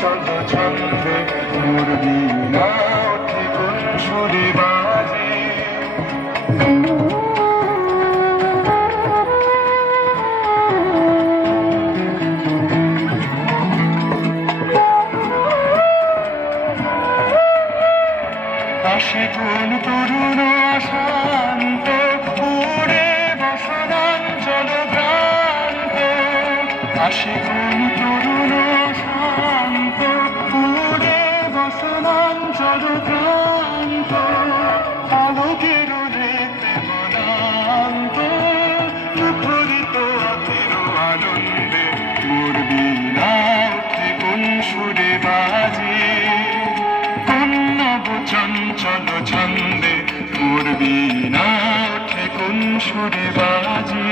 চঞ্চল ছন্দে মোর বীণা ওঠে কোন সুরে বাজে। আসে কোন তরুণ শান্ত উড়ে বসনাঞ্চল ভ্রান্ত। আসে কোন তরুণ শান্ত উড়ে বসনাঞ্চল ভ্রান্ত। আলোকের রেতে মনান্ত মুখরিত আখির আনন্দে মোর বীণা ওঠে কোন সুরে বাজে। চঞ্চল ছন্দে মোর বীণা ওঠে কোন সুরে বাজে।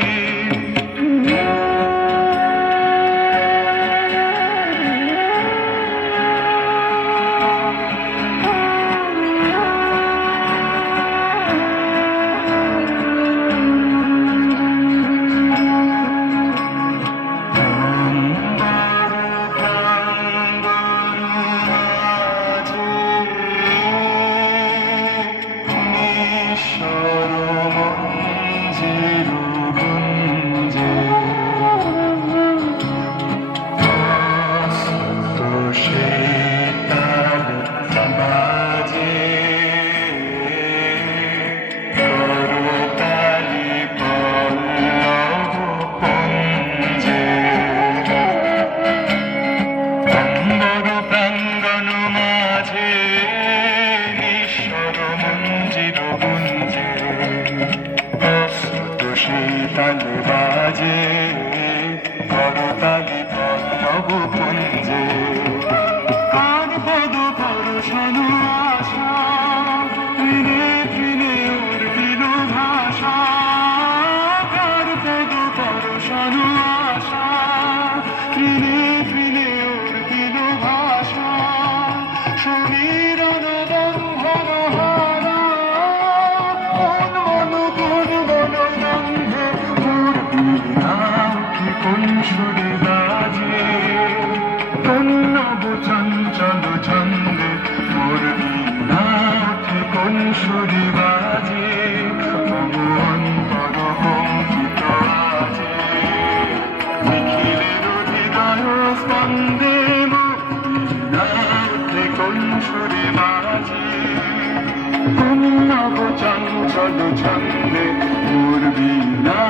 তালে বাজে করতালি পল্লব কুঞ্জে। কার পদ পরশন আশা ফিরে ফিরে উর্বিল ভাষা। কার পদ পরশন আশা ফিরে ফিরে উর্বিল ভাষা। শরীর বন্ধন হারা কোন সুরে বাজে। কোন নব চঞ্চল ছন্দে মোর বীণা ওঠে কোন সুরে বাজে। অন্তর কম্পিত আজে নিখিলের হৃদয় স্পন্দে মোর বীণা ওঠে কোন সুরে বাজে। কোন নব চঞ্চল ছন্দে মোর বীণা